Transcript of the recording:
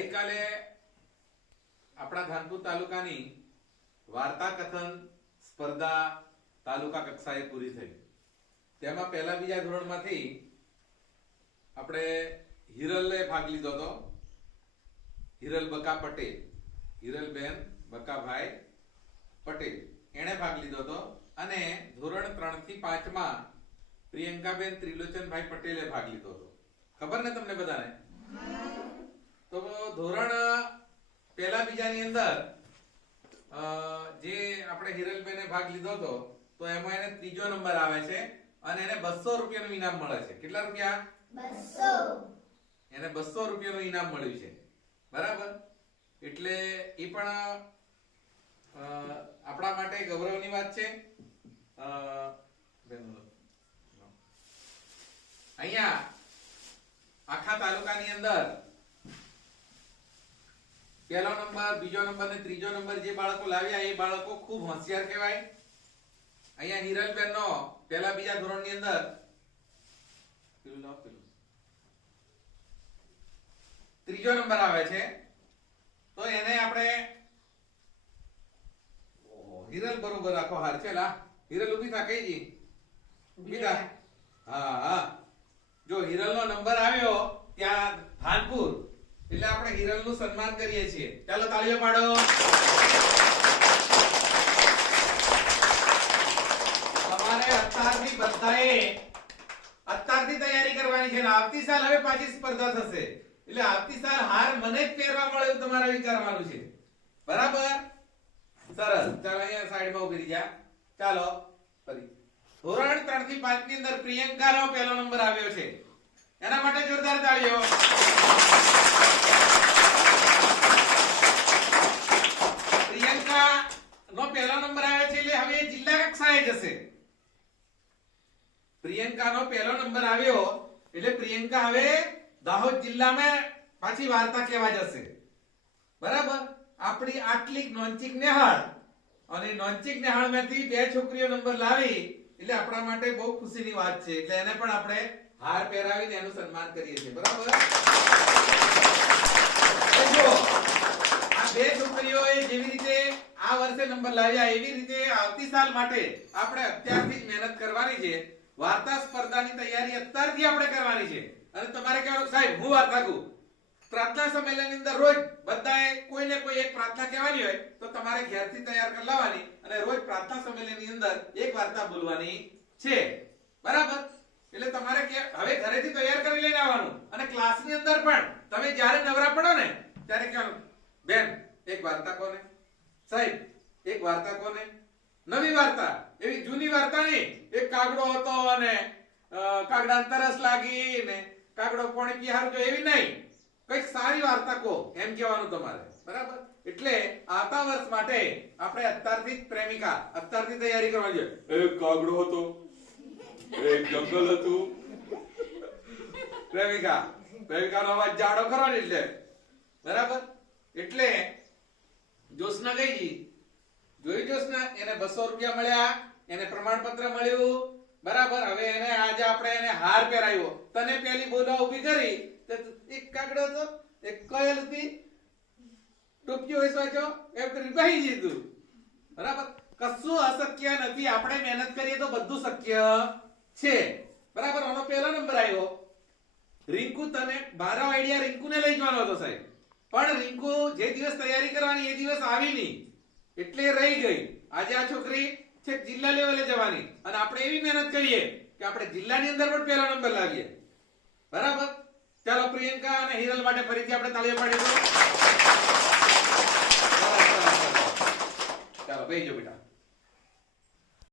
ગઈકાલે આપણા ધાનપુર તાલુકાની વાર્તા કથન સ્પર્ધા તાલુકા કક્ષાએ પૂરી થઈ. તેમાં પહેલા બીજા ધોરણમાંથી આપણે હિરલે ભાગ લીધો હતો. હિરલ બકા પટેલ, હિરલબેન બકાભાઈ પટેલ એણે ભાગ લીધો હતો. અને ધોરણ 3 થી 5 માં પ્રિયંકાબેન ત્રિલોચનભાઈ પટેલે ભાગ લીધો હતો. ખબર ને તમને બધાને? તો ધોરણ પહેલા બીજાની અંદર જે આપણે હિરલબેને ભાગ લીધો હતો તો એમાં એને ત્રીજો નંબર આવે છે અને એને 200 રૂપિયાનું ઇનામ મળે છે. કેટલા રૂપિયા? 200. એને 200 રૂપિયાનું ઇનામ મળ્યું છે. બરાબર? એટલે એ પણ આપણા માટે ગૌરવની વાત છે. અહીંયા આખા તાલુકાની અંદર પહેલો નંબર, બીજો નંબર ને ત્રીજો નંબર જે બાળકો લાવ્યા એ બાળકો ખૂબ હોશિયાર કહેવાય. અહીંયા હિરલબેન નો પહેલા બીજા ધોરણની અંદર ત્રીજો નંબર આવે છે. તો એને આપણે હિરલ બરોબર આખો હાર છે. લા હિરલ ઉભી થા, કઈ જી ઉભી થા. હા હા, જો હિરલ નો નંબર આવ્યો ત્યાં ધાનપુર એટલે આપણે હિરલ નું સન્માન કરીએ છીએ. ચાલો તાળીઓ પાડો. તમારે અત્યારથી બધાએ અત્યારથી તૈયારી કરવાની છે ને આવતી સાલ હવે પાછી સ્પર્ધા થશે એટલે આવતી સાલ હાર મને જ પહેરવા મળે એવું તમારે વિચારવાનું છે. બરાબર? સરસ. ચાલો અહીંયા સાઈડમાં ઉભી રહી જા. ચાલો ફરી ધોરણ 3 થી 5 ની અંદર પ્રિયંકાનો પહેલો નંબર આવ્યો છે. એના માટે જોરદાર તાળીઓ. પ્રિયંકા નો પહેલો નંબર આવ્યો છે એટલે હવે જિલ્લા કક્ષાએ જશે. પ્રિયંકા નો પહેલો નંબર આવ્યો એટલે પ્રિયંકા હવે દાહોદ જિલ્લામાં પાછી વાર્તા કહેવા જશે. બરાબર? આપણી આટલી નોંચિક નેહાળ અને નોંચિક નેહાળમાંથી બે છોકરીઓ નંબર લાવી એટલે આપણા માટે બહુ ખુશીની વાત છે. એટલે એને પણ આપણે હાર પહેરાવીને એનું સન્માન કરીએ છીએ. બરાબર? જો આ બે છોકરીઓએ જેવી રીતે આ વર્ષે નંબર લાવ્યા એવી રીતે આવતી સાલ માટે આપણે અત્યારથી જ મહેનત કરવાની છે. વાર્તા સ્પર્ધાની તૈયારી અત્યારથી આપણે કરવાની છે. અને તમારે કહેવાનું સાહેબ હું વાર્તા કહું. પ્રાર્થના સંમેલનની અંદર રોજ બધાએ કોઈને કોઈ એક પ્રાર્થના કહેવાની હોય તો તમારે ઘેરથી તૈયાર કરી લાવવાની અને રોજ પ્રાર્થના સંમેલનની અંદર એક વાર્તા બોલવાની છે. બરાબર? એટલે તમારે હવે ઘરેથી તૈયાર કરી લઈને આવવાનું અને ક્લાસની અંદર પણ તમે જ્યારે નવરા પડો ને ત્યારે કહેવાનું બેન એક વાર્તા કોને, સાહેબ એક વાર્તા કોને. નવી વાર્તા, એવી જૂની વાર્તા નહીં. એક કાગડો હતો અને કાગડાને તરસ લાગી ને કાગડો પાણી પીહારજો એવી નહીં. કઈક સારી વાર્તા કહો એમ કહેવાનું તમારે. બરાબર? એટલે આવતા વર્ષ માટે આપણે અત્યારથી જ પ્રેમિકા અત્યારથી તૈયારી કરવાની છે. એક કાગડો હતો, એક જંગલ હતું. પ્રેમિકાનો અવાજ જાડો કરવાનો એટલે. બરાબર? એટલે જોશના ગઈ જી જોઈ જોશના એને 200 રૂપિયા મળ્યા, એને પ્રમાણપત્ર મળ્યું. બરાબર? હવે એને આજે આપણે એને હાર પહેરાવ્યો. તને પેલી બોલવા ઊભી કરી એક કાગડો હતો, એક કોયલ હતી, ટોપિયો વેચવાચો એમ કરી બહી જીતું. બરાબર? કશું અશક્ય નથી. આપણે મહેનત કરીએ તો બધું શક્ય છે. બરાબર? આનો પહેલો નંબર આવ્યો. રિંકુ તને બારો આઈડિયા રિંકુને લઈ જવાનો હતો સાહેબ, પણ રિંકુ જે દિવસ તૈયારી કરવાની એ દિવસ આવી નહીં એટલે રહી ગઈ. આજે આ છોકરી છેક જિલ્લા લેવલે જવાની અને આપણે એવી મહેનત કરીએ કે આપણે જિલ્લાની અંદર પણ પહેલો નંબર લાવીએ. બરાબર? ચાલો પ્રિયંકા અને હિરલ માટે ફરીથી આપણે તાળીઓ પાડીશું. ચાલો બેસજો બેટા.